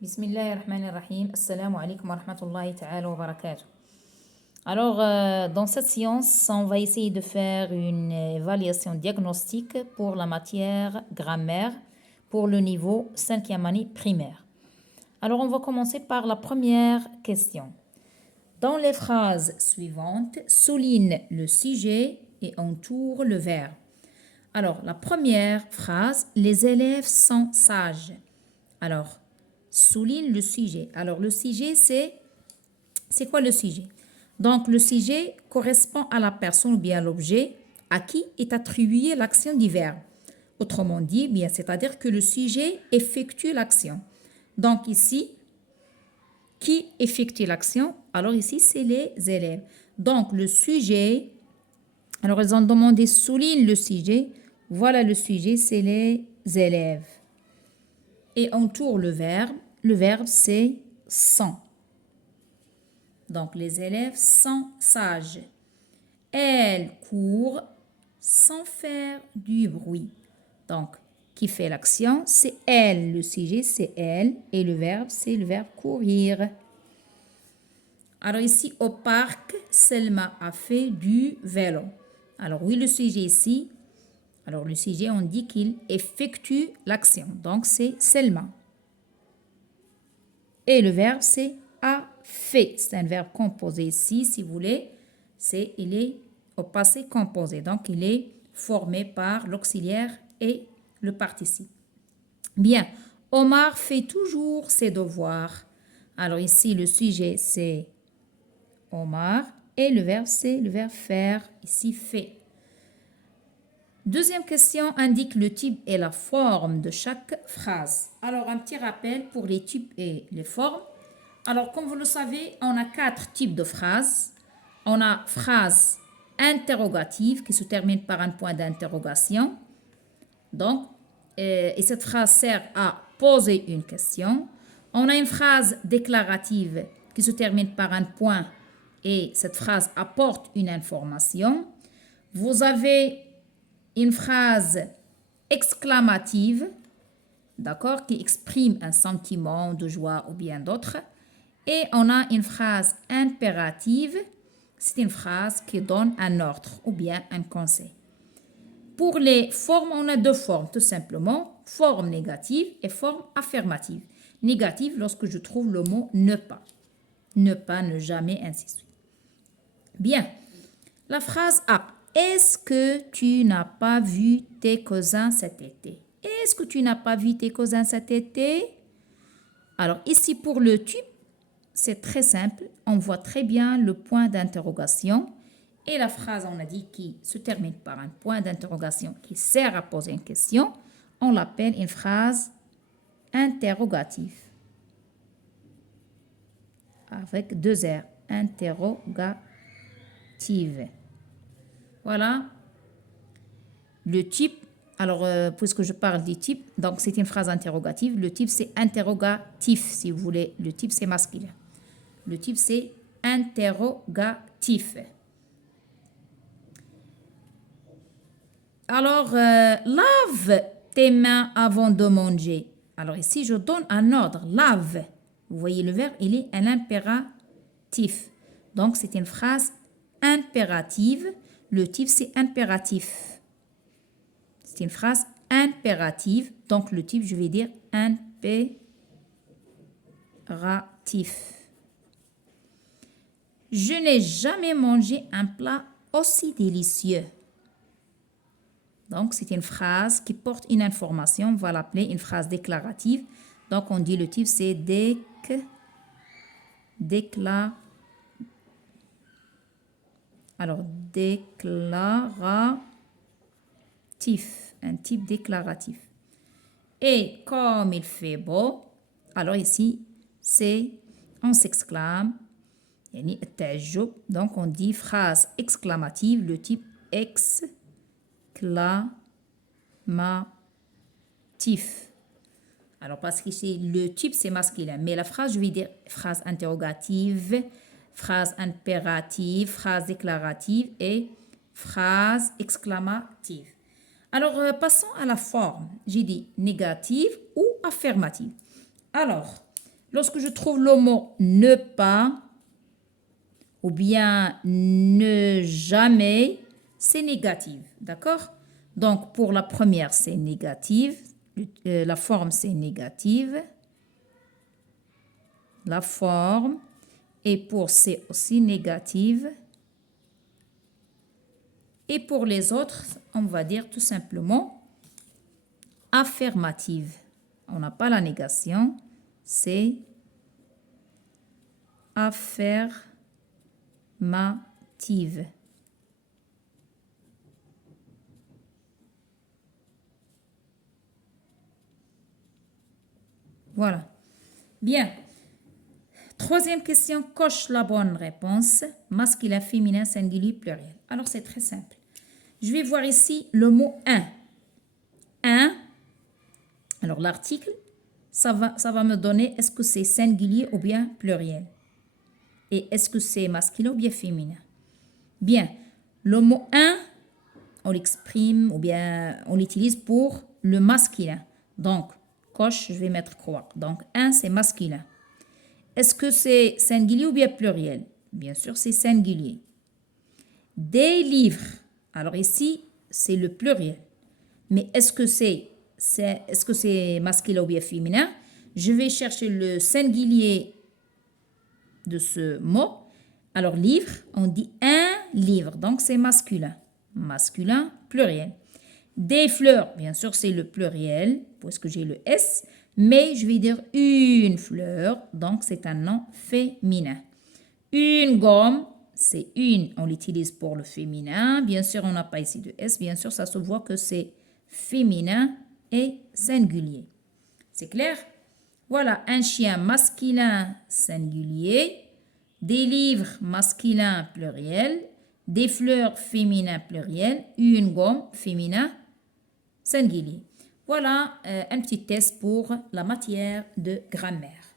Bismillahirrahmanirrahim. Assalamu alaikum wa rahmatullahi ta'ala wa barakatuh. Alors, dans cette séance, on va essayer de faire une évaluation diagnostique pour la matière grammaire pour le niveau 5e année primaire. Alors, on va commencer par la première question. Dans les phrases suivantes, souligne le sujet et entoure le verbe. Alors, la première phrase, les élèves sont sages. Alors, souligne le sujet. Alors, le sujet, c'est quoi le sujet? Donc, le sujet correspond à la personne ou bien à l'objet à qui est attribuée l'action du verbe. Autrement dit, bien, c'est-à-dire que le sujet effectue l'action. Donc, ici, qui effectue l'action? Alors, ici, c'est les élèves. Donc, le sujet, alors, ils ont demandé souligne le sujet. Voilà le sujet, c'est les élèves. Et entoure le verbe. Le verbe, c'est sont. Donc, les élèves sont sages. Elles courent sans faire du bruit. Donc, qui fait l'action, c'est elle. Le sujet, c'est elle. Et le verbe, c'est le verbe courir. Alors ici, au parc, Selma a fait du vélo. Alors oui, le sujet ici, alors le sujet, on dit qu'il effectue l'action. Donc, c'est Selma. Et le verbe, c'est a fait. C'est un verbe composé ici, si vous voulez. Il est au passé composé. Donc, il est formé par l'auxiliaire et le participe. Bien. Omar fait toujours ses devoirs. Alors ici, le sujet, c'est Omar. Et le verbe, c'est le verbe faire. Ici, fait. Deuxième question indique le type et la forme de chaque phrase. Alors, un petit rappel pour les types et les formes. Alors, comme vous le savez, on a 4 types de phrases. On a phrase interrogative qui se termine par un point d'interrogation. Donc, et cette phrase sert à poser une question. On a une phrase déclarative qui se termine par un point et cette phrase apporte une information. Vous avez une phrase exclamative, d'accord, qui exprime un sentiment de joie ou bien d'autre. Et on a une phrase impérative, c'est une phrase qui donne un ordre ou bien un conseil. Pour les formes, on a 2 formes, tout simplement, forme négative et forme affirmative. Négative, lorsque je trouve le mot ne pas. Ne pas, ne jamais, ainsi de suite. Bien, la phrase A. Est-ce que tu n'as pas vu tes cousins cet été? Est-ce que tu n'as pas vu tes cousins cet été? Alors ici pour le type, c'est très simple. On voit très bien le point d'interrogation. Et la phrase, on a dit, qui se termine par un point d'interrogation qui sert à poser une question, on l'appelle une phrase interrogative. Avec 2 R. Interrogative. Voilà. Le type, alors puisque je parle du type, donc c'est une phrase interrogative. Le type, c'est interrogatif, si vous voulez. Le type, c'est masculin. Le type, c'est interrogatif. Alors, lave tes mains avant de manger. Alors ici, je donne un ordre. Lave. Vous voyez le verbe, il est un impératif. Donc, c'est une phrase impérative. Le type, c'est impératif. C'est une phrase impérative. Donc, le type, je vais dire impératif. Je n'ai jamais mangé un plat aussi délicieux. Donc, c'est une phrase qui porte une information. On va l'appeler une phrase déclarative. Donc, on dit le type, c'est Alors, déclaratif. Un type déclaratif. Et comme il fait beau, alors ici, on s'exclame. Donc, on dit phrase exclamative, le type exclamatif. Alors, parce que le type, c'est masculin. Mais la phrase, je vais dire phrase interrogative, phrase impérative, phrase déclarative et phrase exclamative. Alors, passons à la forme. J'ai dit négative ou affirmative. Alors, Lorsque je trouve le mot ne pas ou bien ne jamais, c'est négatif, d'accord? Donc, pour la première, c'est négative. La forme, c'est négative. La forme. Et pour c'est aussi négative. Et pour les autres, on va dire tout simplement affirmative. On n'a pas la négation, c'est affirmative. Voilà. Bien. Troisième question, coche la bonne réponse. Masculin, féminin, singulier, pluriel. Alors, c'est très simple. Je vais voir ici le mot un. Un. Alors, l'article, ça va me donner est-ce que c'est singulier ou bien pluriel. Et est-ce que c'est masculin ou bien féminin. Bien. Le mot un, on l'exprime ou bien on l'utilise pour le masculin. Donc, coche, je vais mettre croire. Donc, un, c'est masculin. Est-ce que c'est singulier ou bien pluriel? Bien sûr, c'est singulier. Des livres. Alors ici, c'est le pluriel. Mais est-ce que c'est masculin ou bien féminin? Je vais chercher le singulier de ce mot. Alors, livre, on dit un livre. Donc, c'est masculin. Masculin, pluriel. Des fleurs, bien sûr, c'est le pluriel, puisque j'ai le S. Mais je vais dire une fleur, donc c'est un nom féminin. Une gomme, c'est une, on l'utilise pour le féminin. Bien sûr, on n'a pas ici de S. Bien sûr, ça se voit que c'est féminin et singulier. C'est clair? Voilà, un chien masculin singulier, des livres masculin pluriel, des fleurs féminin pluriel, une gomme féminin singulier. Voilà un petit test pour la matière de grammaire.